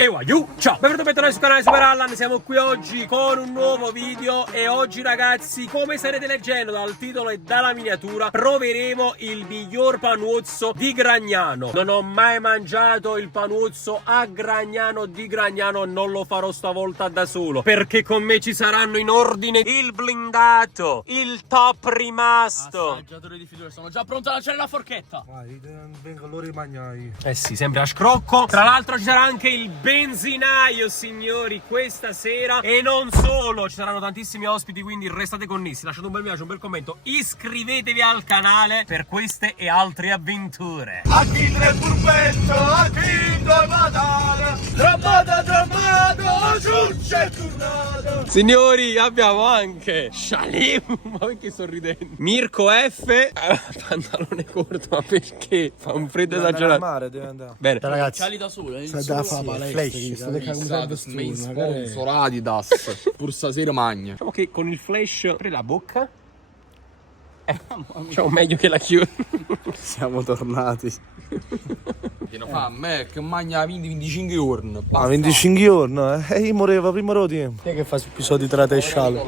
E wagyu, ciao, benvenuti sul canale Super Allan, siamo qui oggi con un nuovo video e oggi ragazzi, come starete leggendo dal titolo e dalla miniatura, proveremo il miglior panuozzo di Gragnano. Non ho mai mangiato il panuozzo a Gragnano di Gragnano, non lo farò stavolta da solo, perché con me ci saranno in ordine il blindato, il top rimasto. Assaggiatore di fiducia, sono già pronto a lanciare la forchetta. Vai, vengo lo rimagnai. Eh sì, sempre a scrocco. Tra l'altro ci sarà anche il benzinaio, signori, questa sera. E non solo, ci saranno tantissimi ospiti, quindi restate connessi. Lasciate un bel mi piace, un bel commento. Iscrivetevi al canale per queste e altre avventure. A chi tre furbetto, a chi due madara, trovato, ciuccia e tornato. Signori, abbiamo anche Shalim. Ma perché sorridendo? Mirko F. Pantalone corto, ma perché? Fa un freddo esagerato. Mare deve andare. Bene. Ragazzi, c'è lì da solo, Sponsor Adidas. Pur stasera magna. Diciamo che con il flash apri la bocca. C'è un meglio che la chiude. Siamo tornati. Che non fa a me che magna 20-25 giorni. Ma 25 giorni, eh? Io morivo prima di tempo. Chi è che fa episodi tra te e scialo?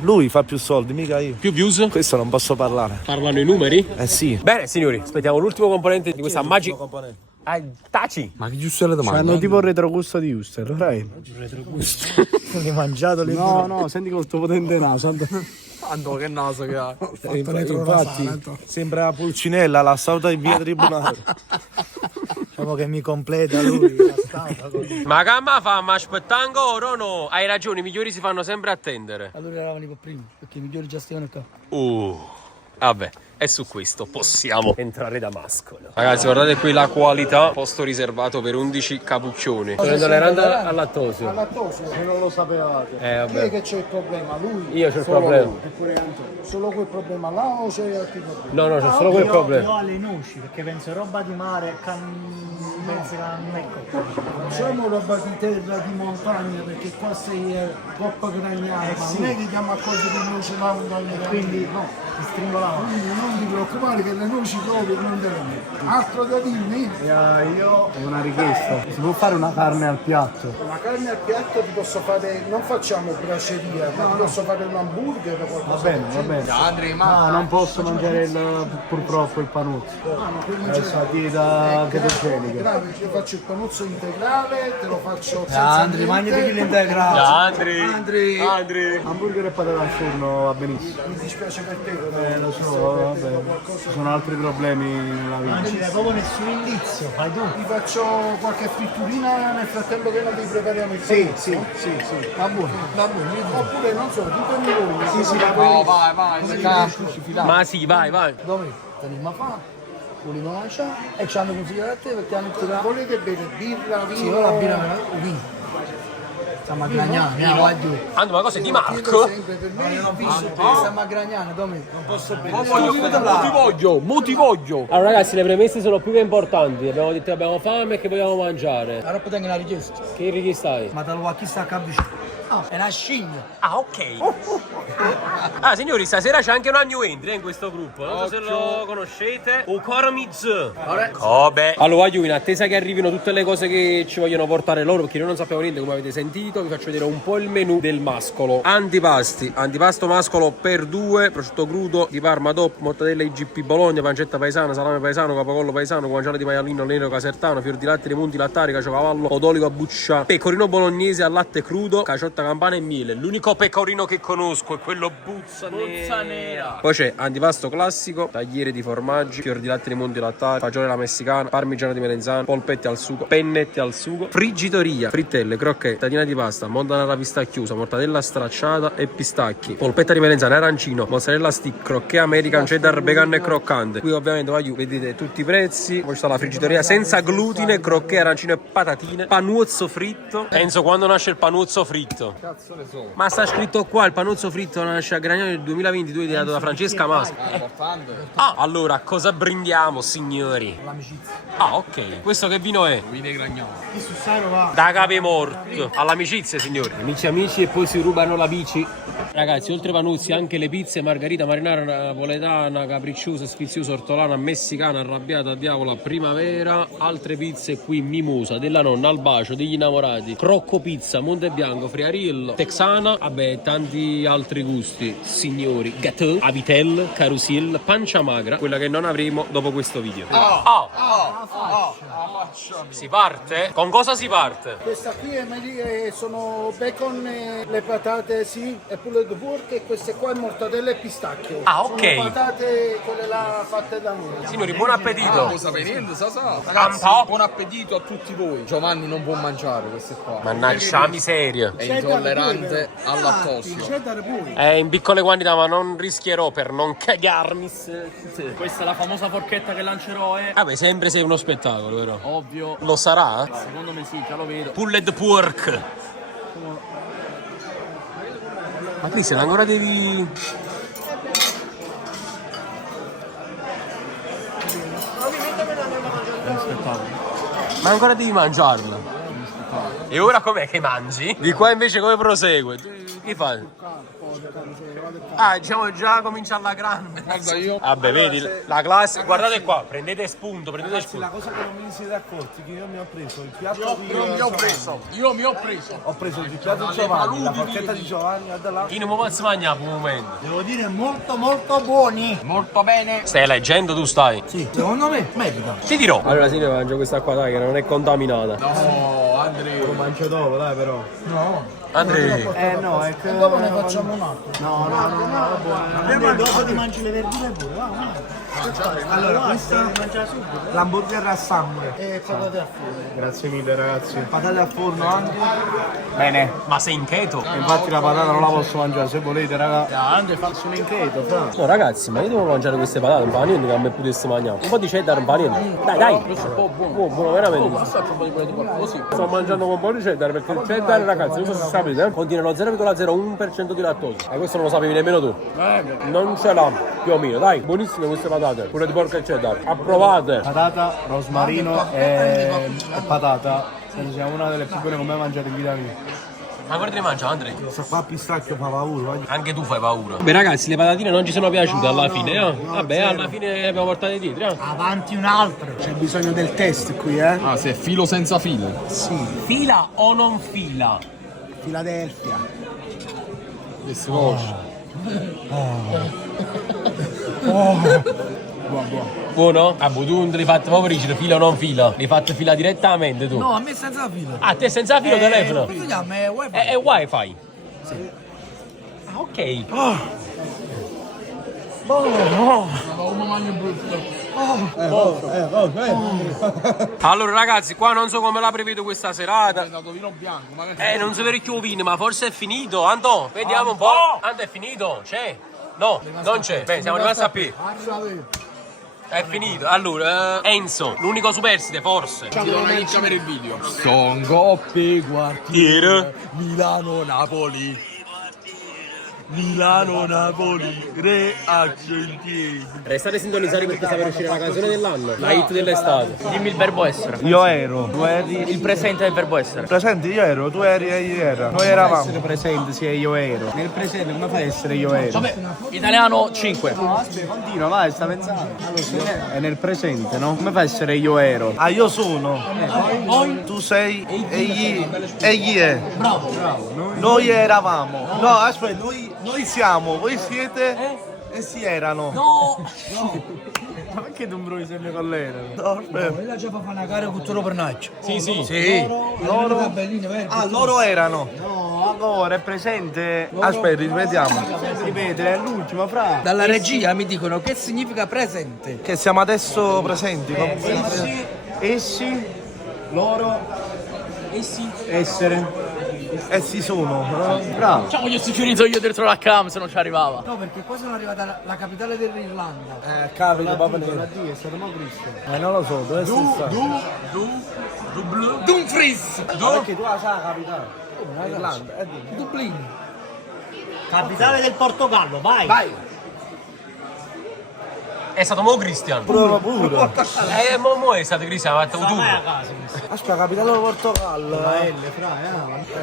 Lui fa più soldi, mica io. Più views? Questo non posso parlare. Parlano i numeri? Eh sì. Bene signori, aspettiamo l'ultimo componente di questa magica. Taci! Ma che giusto le domande? Hanno tipo il retrogusto di Uster, sai? Retrogusto? Hai mangiato le No, senti col tuo potente naso. Tanto che naso che ha. Infatti, sembra Pulcinella, la stauta di via tribunale. Diciamo che mi completa lui, la stauta. Ma che ma fa? Ma aspetta ancora o no? Hai ragione, i migliori si fanno sempre attendere. Allora eravamo per primi, perché i migliori già stavano qua. Vabbè, e su questo possiamo entrare da mascolo. Ragazzi, guardate qui la qualità. Posto riservato per 11 capuccioni. Sto prendendo le rande al lattosio. Al lattosio, se non lo sapevate. Chi Vabbè. è che c'è il problema? Lui? Io c'ho il problema. Solo quel problema là o c'è altri problemi? No, c'ho solo quel problema. Io alle noci, perché penso roba di mare, penso che non è colpa. Facciamo roba di terra, di montagna, perché qua sei troppo gragnano, ma non è che diamo a cose di noce là, Quindi no, ti stringo la mano. quindi non ti preoccupare che le noci proprio non devono. Altro da dirmi? Io ho una richiesta. Si può fare una carne al piatto? Una carne al piatto ti posso fare, non facciamo braceria, ma ti posso fare un hamburger o qualcosa. Va bene. Andrea, ma No, non posso mangiare purtroppo il panuzzo. Adesso a dieta chetogenica. Grave, ti faccio il panuzzo integrale, te lo faccio senza Andri, mangiati l'integrale. Andri. Hamburger e patate al forno va benissimo. Mi dispiace per te, Lo so, vabbè. Ci sono altri problemi nella vita. Non ci dai proprio nessun indizio, fai tu. ti faccio qualche fritturina nel frattempo che noi ti prepariamo il Sì. Va buono. Oppure non so, ditemi voi. Sì, no, vai, campo. Ma sì, vai. Dove? Teniamo a fare. Volevo lanciare e ci hanno consigliato a te perché hanno detto che volete bere birra, vino? Sì, io la birra o vino. Stiamo a Gragnano, vai giù. Ando, ma cosa è di Chiedo Marco? sempre per me il vino. Stiamo a Gragnano, dove? Non posso bere. Mo ti voglio. Allora ragazzi, le premesse sono più che importanti. Abbiamo detto che abbiamo fame e che vogliamo mangiare. Allora poi tengo una richiesta. Che richiesta hai? Ma te lo va chi sta a vicino? È una scimmia. Ah, ok. Signori, stasera c'è anche una new entry in questo gruppo. Non so se lo conoscete. Ukormiz. Beh. Allora, voglio in attesa che arrivino tutte le cose che ci vogliono portare loro, perché noi non sappiamo niente, come avete sentito. Vi faccio vedere un po' il menù del mascolo. Antipasti. Antipasto mascolo per 2, prosciutto crudo di Parma DOP, mortadella IGP Bologna, pancetta paesana, salame paesano, capocollo paesano, guanciale di maialino, nero casertano, fior di latte, munti lattari, caciocavallo, odolico a buccia, pecorino bolognese al latte crudo, caciotta campana e miele. L'unico pecorino che conosco è quello buzza nera. Poi c'è antipasto classico, tagliere di formaggi, fior di latte di monti lattari, fagioli alla messicana, parmigiano di melenzano, polpetti al sugo, pennette al sugo, friggitoria, frittelle, crocchette, tatina di pasta, montanara pistacchiusa, mortadella stracciata e pistacchi, polpetta di melenzano, arancino, mozzarella stick, crocchè american, cheddar, vegan e croccante. Qui ovviamente vedete tutti i prezzi. Poi c'è la friggitoria senza glutine, crocchè, arancino e patatine, panuozzo fritto. Penso quando nasce il panuozzo fritto. Ma sta scritto qua, il panuzzo fritto nasce a Gragnano nel 2022, ideato da Francesca Masco. Allora, cosa brindiamo, signori? L'amicizia. Ok. Questo che vino è? Vine Gragnano. Chi su Sairo va? Da cape morto. All'amicizia, signori. Amici e poi si rubano la bici. ragazzi, oltre Panuzzi anche le pizze, margherita, marinara, napoletana, capricciosa, sfiziosa, ortolana, messicana, arrabbiata, diavola, primavera, altre pizze qui, mimosa, della nonna, al bacio, degli innamorati, crocco pizza, Monte Bianco, Friarillo, texana, vabbè, tanti altri gusti, signori, gâteau, avitel, carousel, pancia magra, quella che non avremo dopo questo video. Si parte? Con cosa si parte? Questa qui sono bacon, le patate sì, e poulet de porc, e queste qua è mortadella e pistacchio. Ah, ok. Sono patate quelle là fatte da noi. Signori, buon appetito. Non sapete niente, sa. Ragazzi, Buon appetito a tutti voi. Giovanni non può mangiare queste qua. mannaggia la miseria. È intollerante al lattosio. Cheddar pure. In piccole quantità, ma non rischierò per non cagarmi. Questa è la famosa forchetta che lancerò, Vabbè, sempre sei uno spettacolo, vero? Ovvio. Lo sarà? Secondo me sì, già lo vedo. Pulled pork. Ma Cristian, ancora devi... Ma ancora devi mangiarla. E ora com'è che mangi? Di qua invece come prosegue? Che fai? Ah, diciamo già comincia alla grande. Guarda io. Vabbè, vedi la classe, guardate qua, prendete spunto, prendete Ragazzi, spunto. la cosa che non vi siete accorti che io mi ho preso il piatto di Io mi ho preso. Ho preso il piatto di Giovanni, la forchetta di Giovanni, guarda là. Chi non mi posso mangiare per un momento? Devo dire molto molto buoni. Molto bene. Stai leggendo, tu stai? Sì, secondo me merita. Ti dirò. Allora sì, ne mangio questa qua, dai, che non è contaminata. No, Andrea. Lo mangio dopo, dai, però. No. Andrea. No, è che... Dopo ne facciamo un altro. No, dopo ti mangi le verdure pure, Allora, questa l'hamburger a sangue. E patate a forno. Grazie mille, ragazzi. Patate al forno anche. Bene. Ma sei in keto? Infatti la patata non la posso mangiare, se volete, raga. Anche faccio un incheto, fra. No ragazzi, ma io devo mangiare queste patate, non fa niente che a me potesse mangiare. Un po' di cheddar, non fa niente. Dai, dai. Questo è un po' buono. Buono, veramente. Assaggia un po' di quello di porco, così. Sto mangiando con un po' di cheddar perché il cheddar, ragazzi, non so se sapete, contiene lo 0,01% di lattosio. E questo non lo sapevi nemmeno tu. Non ce l'ha, più o meno. Dai, buonissime queste patate. Pure di porco e cheddar. Approvate. Patata, rosmarino e patata. Penso sia una delle più buone che ho mai mangiato in vita mia. Ma guarda ne mangia, Andrea. Questa qua a pistacchio fa paura. Anche tu fai paura. Beh ragazzi, le patatine non ci sono piaciute alla fine, Vabbè, alla fine le abbiamo portate dietro, Avanti un altro. C'è bisogno del test qui, Ah, se è filo senza filo. Sì. Fila o non fila? Filadelfia. Queste voci. Buono? Ah, tu non te l'hai fatto proprio rigida, fila o non fila? L'hai fatto fila direttamente tu? No, a me senza filo. Ah, te senza filo telefono? Come si chiama? È wifi. È wifi? Sì. Ah, ok. Allora ragazzi, qua non so come la prevedo questa serata. È andato vino bianco, ma Non so per chi ho vino, ma forse è finito. Anto, vediamo un po'. Anto, è finito? C'è? No, non c'è. Beh, siamo rimasti a piedi. È finito. Allora, Enzo, l'unico superstite, forse. ti do una chicca per il video. Son coppe quartiere Milano-Napoli. Milano-Napoli, re argentini. Restate sintonizzati perché sta per uscire la canzone dell'anno, la hit dell'estate. Dimmi il verbo essere. Io ero, tu eri. Il presente del verbo essere. Presente io ero, tu eri e io era. Noi eravamo. Essere presente, sì, io ero. Nel presente come fai a essere io ero? Vabbè, italiano 5. No, aspetta, continua, vai, sta pensando. Allora, è nel presente, no? Come fai a essere io ero? Ah, io sono. Tu sei, egli è. Bravo. Noi eravamo. No, aspetta, noi siamo, voi siete e si erano. No! Ma perché tu mi sempre con lei? No, aspetta. Quella già fa una gara con Toro Pernaccio. Sì, sì. Sì. Loro. Ah, loro erano. No, allora è presente. Aspetta, ripetiamo. Ripete, è l'ultimo, fra. Dalla regia mi dicono che significa presente. Che siamo adesso presenti. Essi, loro, essere. Essi sono. Bravo. Diciamo che si chiudito io dentro la cam se non ci arrivava. No, perché qua sono arrivata la capitale dell'Irlanda. Capito, papà. Non lo so, dove sei stato? Dumfries! Perché tu la sai la capitale? Irlanda, Dublino. Capitale del Portogallo, vai! Vai! È stato mo Cristian. Prova pure. Mo è stato Cristian, ha fatto tu. Vai a casa. Aspetta, capitale del Portogallo. La L, fra,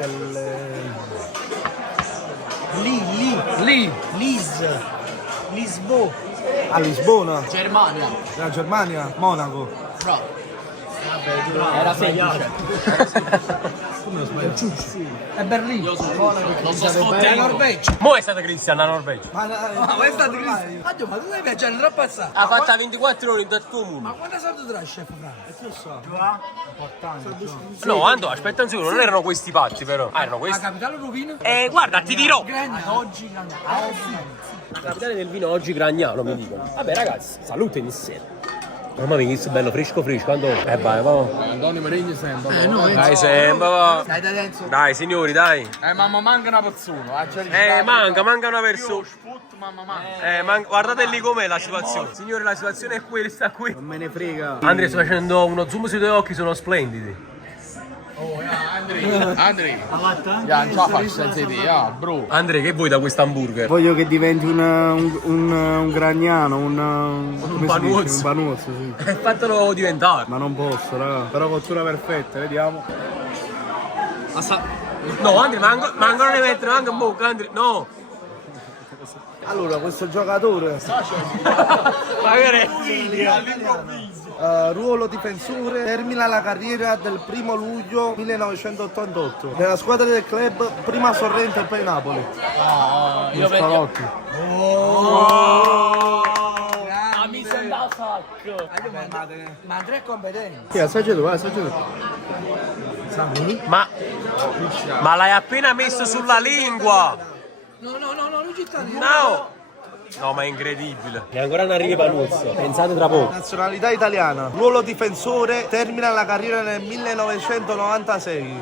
L. Lisboa. A Lisbona, Germania. la Germania, Monaco. Bravo. Era semplice. È Berlino. Non so sfottendo. Norvegia. Mo è stata Cristian la Norvegia. Ma Ma è stato Cristiano. Ma tu stai viaggiando troppo passato. Ha fatta 24 ore in tutto il mondo. Ma quanto soldi tra chef Franco? No, Ando, aspetta un secondo, non erano questi pazzi però. Ah, erano La questi. capitale rovina? Guarda, ti dirò. Oggi La capitale del vino oggi Gragnano, mi dicono. Vabbè ragazzi, salute insieme. Mamma mia, che bello, fresco fresco. Quando... vai, va. Antonio Meregni sempre. Dai, sempre, va. dai Enzo. Dai, signori, dai. Mamma manca una persona. Manca una persona. Mamma manca. Guardate lì com'è la situazione. Signore, la situazione è questa qui. non me ne frega. Andrea, sto facendo uno zoom sui tuoi occhi, sono splendidi. Andrea. Ja, non ce la faccio senza idea, bro. Andrea, che vuoi da questo hamburger? Voglio che diventi un Gragnano, un Panuozzo. Un Panuozzo, sì. Fatelo diventare. Ma non posso, raga. Però cottura perfetta, vediamo. No, Andrea, ma ancora ne mettere anche in bocca, Andrea. No. Allora, questo giocatore, Magari. ruolo difensore, termina la carriera del 1 luglio 1988. Nella squadra del club, prima Sorrento e poi Napoli. Io vedo. Scalocchi. Mi sembra sacco. Ma Andrea è competente. Sì, assaggia tu, Ma l'hai appena messo sulla lingua. No, lui ci sta No. No, ma è incredibile. E ancora non arriva Panuzzo. Pensate tra poco. Nazionalità italiana, ruolo difensore, termina la carriera nel 1996.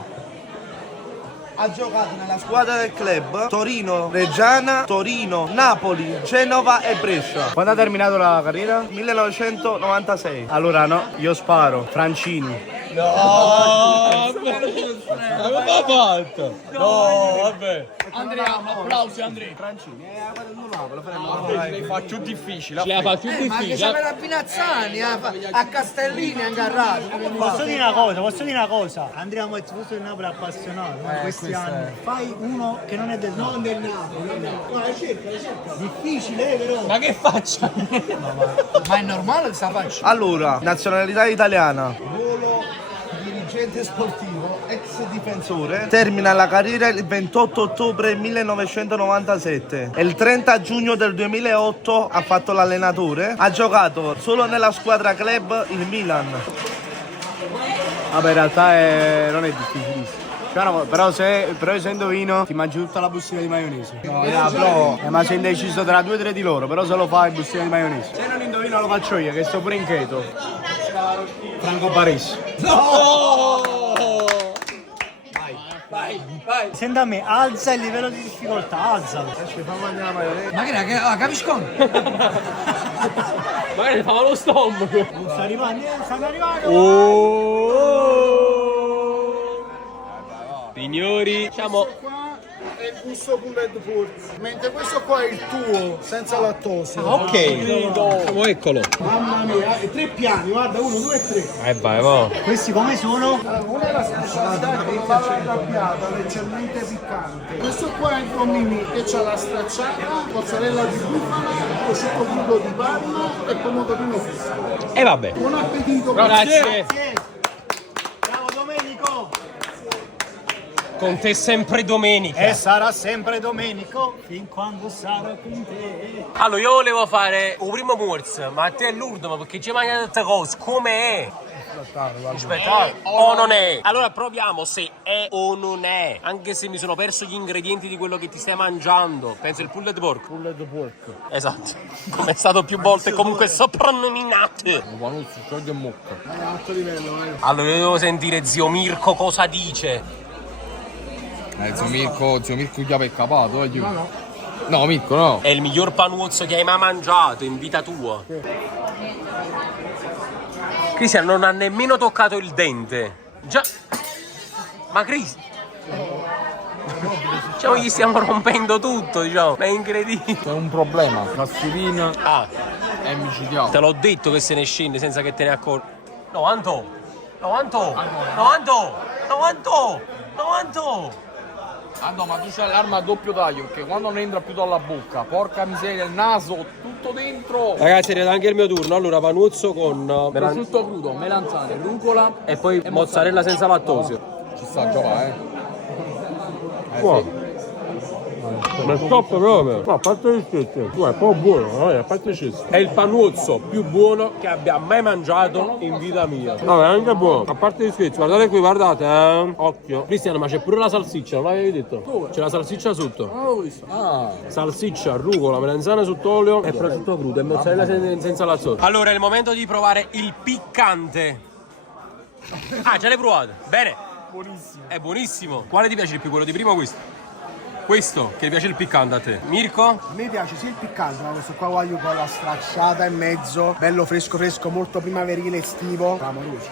Ha giocato nella squadra del club Torino, Reggiana, Torino, Napoli, Genova e Brescia. Quando ha terminato la carriera? 1996. Allora no, io sparo. Francini. Andrea, applausi Andrea. Le faccio difficile. Ma che c'aveva Pinazzani a Castellini agarrato. Posso dire una cosa? Andrea Moizzi, questo del Napoli è appassionato in questi anni. Fai uno che non è del Napoli. Guarda, cerca. Difficile, però. Ma che faccio? Ma è normale questa faccia? Allora, nazionalità italiana. Ruolo dirigente sportivo, ex difensore. Termina la carriera il 28 ottobre 1997. E il 30 giugno del 2008 ha fatto l'allenatore. Ha giocato solo nella squadra club il Milan. Vabbè, in realtà non è difficilissimo. Però se indovino ti mangi tutta la bustina di maionese. Ma sei indeciso tra 2 o 3 di loro, però se lo fai bustina di maionese. Se non indovino lo faccio io, che sto pure in keto. Franco Parisi. Senta a me, alza il livello di difficoltà, alzalo. Ma che capisci come? Magari ne fa lo stomaco. Stanno arrivando. Signori, diciamo. È il gusto bullet force, mentre questo qua è il tuo, senza lattosio. Ok. Eccolo. Mamma mia, 3 piani, guarda, 1, 2 e 3. Vai, va. Questi come sono? Una è la specialità con la palla arrabbiata, leggermente piccante. Questo qua è il Tomini che c'ha la stracciata, mozzarella di bufala, prosciutto crudo di Parma e pomodorino fresco. E vabbè. Buon appetito! Grazie. Bravo Domenico! Con te sempre domenica. E sarà sempre Domenico fin quando sarò con te. Allora, io volevo fare un primo morso, ma a te è l'urdo, ma perché ci manca tante cose? Come è? Aspettare. O non è? Allora proviamo se è o non è. Anche se mi sono perso gli ingredienti di quello che ti stai mangiando. Penso il pulled pork. Pulled pork. Esatto. Come è stato più volte comunque soprannominato. Panuzzo, sciogli e mucca. Alto livello, Allora io devo sentire zio Mirko cosa dice. Zio Mirko già per capato, No, Mirko, no. È il miglior panuozzo che hai mai mangiato in vita tua. Cristian non ha nemmeno toccato il dente. Già. Ma Cristian. Diciamo gli stiamo rompendo tutto, diciamo. Ma è incredibile. C'è un problema. Castellina Ah, è micidiale. te l'ho detto che se ne scende senza che te ne accorgi. No, Anto. Ah no, ma tu c'hai l'arma a doppio taglio perché quando non entra più dalla bocca, porca miseria, il naso, tutto dentro. Ragazzi, è arrivato anche il mio turno. Allora, panuzzo con Prosciutto crudo, melanzane, rucola e poi mozzarella senza lattosio. ci sta già va, Buono. Ma stop proprio. No, a parte gli scherzi, è proprio buono, a parte gli scherzi. È il panuzzo più buono che abbia mai mangiato in vita mia. No, è anche buono. A parte gli scherzi, guardate qui, guardate, occhio. Cristiano, ma c'è pure la salsiccia, non l'avevi detto? C'è la salsiccia sotto. Non l'ho visto. Ah. Salsiccia, rucola, melanzane sott'olio e prosciutto crudo e mozzarella senza lattosio. Allora è il momento di provare il piccante. Ah, già l'hai provato? Bene. Buonissimo. È buonissimo. Quale ti piace di più, quello di prima o questo? Questo, che ti piace il piccante a te. Mirko? A me piace sia il piccante, ma questo qua voglio con la stracciata in mezzo, bello fresco fresco, molto primaverile estivo. Clamoroso.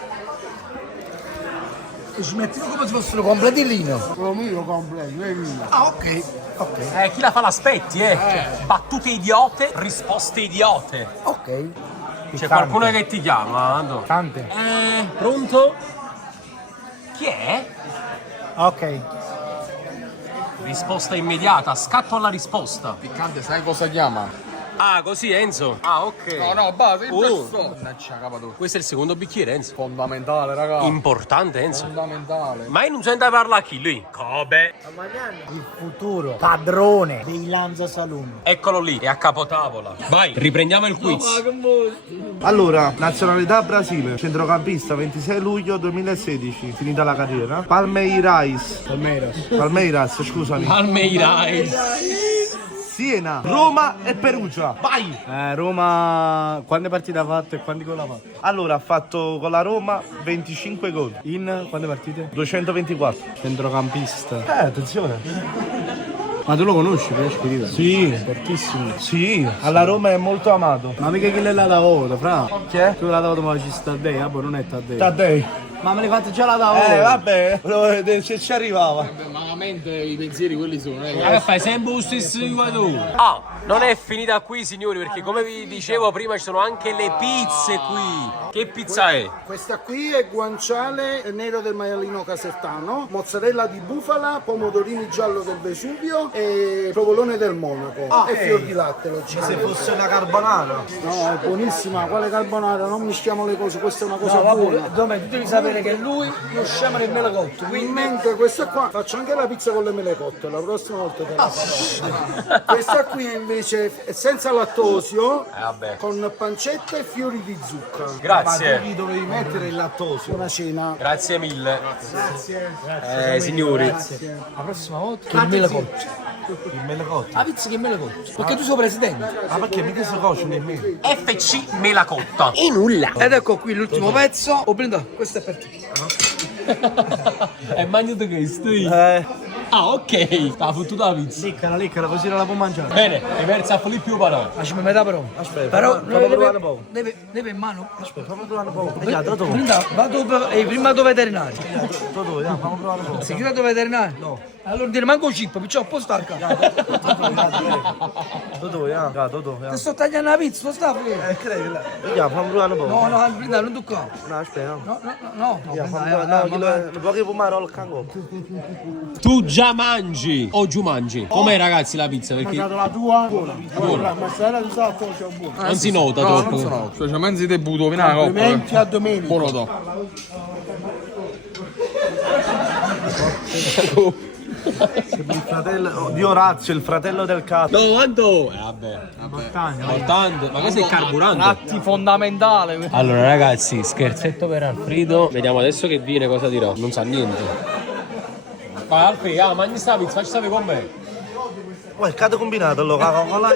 E ci metti come se fossero completino. Lo mio completo, Ah, ok. Ok. Chi la fa l'aspetti, Cioè, battute idiote, risposte idiote. Ok. C'è qualcuno che ti chiama, Ando? Tante. Pronto? Chi è? Ok. Risposta immediata, scatto alla risposta. Piccante, sai cosa chiama? Ah, così Enzo? Ah, ok. No, base, il Oh. testo. Mannaggia, capato. Questo è il secondo bicchiere, Enzo. Fondamentale, raga. Importante, Enzo. Fondamentale. Ma non sente parlare a chi? Lui? Come? Il futuro padrone dei Lanza Saloon. Eccolo lì, è a capotavola. Vai, riprendiamo il quiz. Allora, nazionalità Brasile, centrocampista, 26 luglio 2016, finita la carriera. Palmeiras, scusami. Palmeiras. Siena, Roma e Perugia. Vai! Roma, quante partite ha fatto e quanti gol ha fatto? Allora, ha fatto con la Roma 25 gol, In quante partite? 224. Centrocampista. Attenzione. Ma tu lo conosci, Spirito? Sì, Fortissimo. sì, alla Roma è molto amato. Ma mica chi l'ha dato, fra? Chi è? Tu l'ha dato ma ci sta Tadei, non è Tadei. Taddei. Ma me l'hai fatto già la da Vabbè, se ci arrivava. Ma la mente, i pensieri quelli sono, Fai sempre lo stesso tu. Ah, non è finita qui, signori, perché come vi dicevo prima ci sono anche le pizze qui. Che pizza è? Questa qui è guanciale nero del maialino casertano, mozzarella di bufala, pomodorini giallo del Vesuvio e provolone del Monaco e fior di latte lo Se fosse una carbonara. No, è buonissima, quale carbonara, non mischiamo le cose, questa è una cosa buona. Dove tu devi sapere che lui lo scemo del melocotto. Mentre questa qua faccio anche la pizza con le mele cotte, la prossima volta te la farò. Questa qui invece è senza lattosio, Vabbè. con pancetta e fiori di zucca. Grazie. Gli dovevi mettere il lattosio. Una cena. Grazie mille. Signori. La prossima volta che melocotto. Il melocotto. La pizza che melocotto. Perché tu sei presidente. Ah, perché mica si cuoce nemmeno. FC Melacotta. E nulla. Ed ecco qui l'ultimo pezzo. Oh, Brenda, questo è per te. E mangiate questo? Ah, ok. T'ha fottuto la pizza. Leccala, così non la può mangiare. Bene, riversa a più banana. Lasciami metà però. Aspetta, Però fammi provare un po'. deve in mano. Aspetta, fammi provare un po'. Dove? Brenda, vado prima dove veterinario. Dove? Fammi provare un po'. Sei chiamato veterinario? No. Allora dire manco chip, perciò un po' stacca. Dove? Ti sto tagliando la pizza, lo sta perché? Credi? Fammi provare un po'. No, Brenda, non toccare. No, aspetta. No. Mi puoi che fumare il cango? Tu già mangi o giù mangi? Com'è ragazzi la pizza? Perché La tua? Buona. Ma se era di salto c'è buona. non si nota troppo. Specialmente se debutto, viene la Complimenti coppa. a domenica. Buono do. Il fratello di Orazio, il fratello del cazzo. No, quanto? Vabbè. Importante. Ma questo è il carburante. Atti fondamentale. Allora ragazzi, scherzetto per Alfredo. Vediamo adesso che viene cosa dirà. Non sa niente. Vai Alfredo, mangi sta pizza, facci sapere con me. Il cato combinato, allora, con la...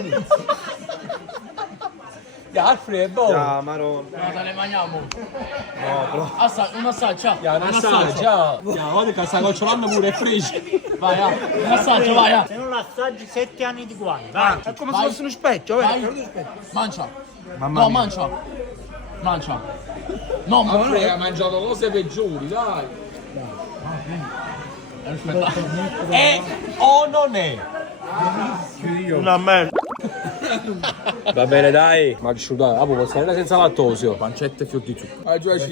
Alfredo è buono. Ah, marò. Guarda, le mangiamo. No, però... Un assaggio. Un assaggio. Guarda che questa gocciolando pure è fresca. Vai, un assaggio, vai. Se non l'assaggi 7 anni di guai. È come se Vai. fosse uno specchio, Vai. Mangia. Mamma No, mia. mangia. No, ma non Ha mangiato cose peggiori, dai. È o non è? Una merda. Va bene dai. Ma asciugare, mozzarella senza lattosio. Pancette e fior di zucchero. Ah, già, ci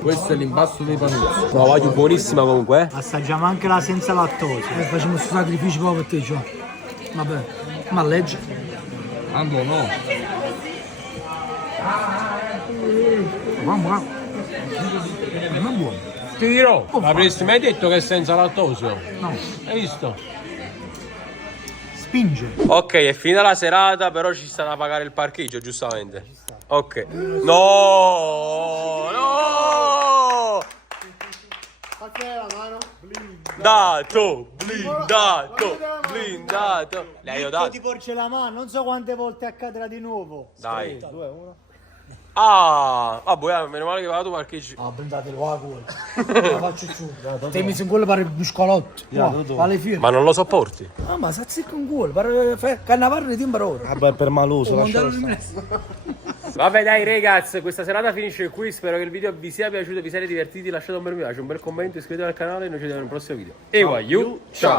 Questo è l'imbasto dei panuzzi. No, voglio buonissima comunque, eh. Assaggiamo anche la senza lattosio. Facciamo questo sacrificio proprio per te, cioè. Vabbè, ma legge. Ando no. Mamma. Ma buono. Ti dirò, l'avresti mai detto che è senza lattosio? No, Hai visto? spinge. Ok, è finita la serata, però ci sta da pagare il parcheggio, giustamente. Ok. No! No! Dato! Blindato! Blindato! Lei ho dato. Ti porge la mano, non so quante volte accadrà di nuovo. Dai. Ah! Vabbè, meno male che va tu parcheggio. Ah, brindatelo a cuore. La faccio giù. Te mi in quello pare il biscolotto. Vale fiero. Ma non lo sopporti? Ah, ma sa zicca un cuore, pare carnavale di ora. Vabbè, per maloso, lascialo stare. Vabbè dai ragazzi, questa serata finisce qui, spero che il video vi sia piaciuto, vi siate divertiti, lasciate un bel mi piace, un bel commento, iscrivetevi al canale e noi ci vediamo nel prossimo video. E ciao!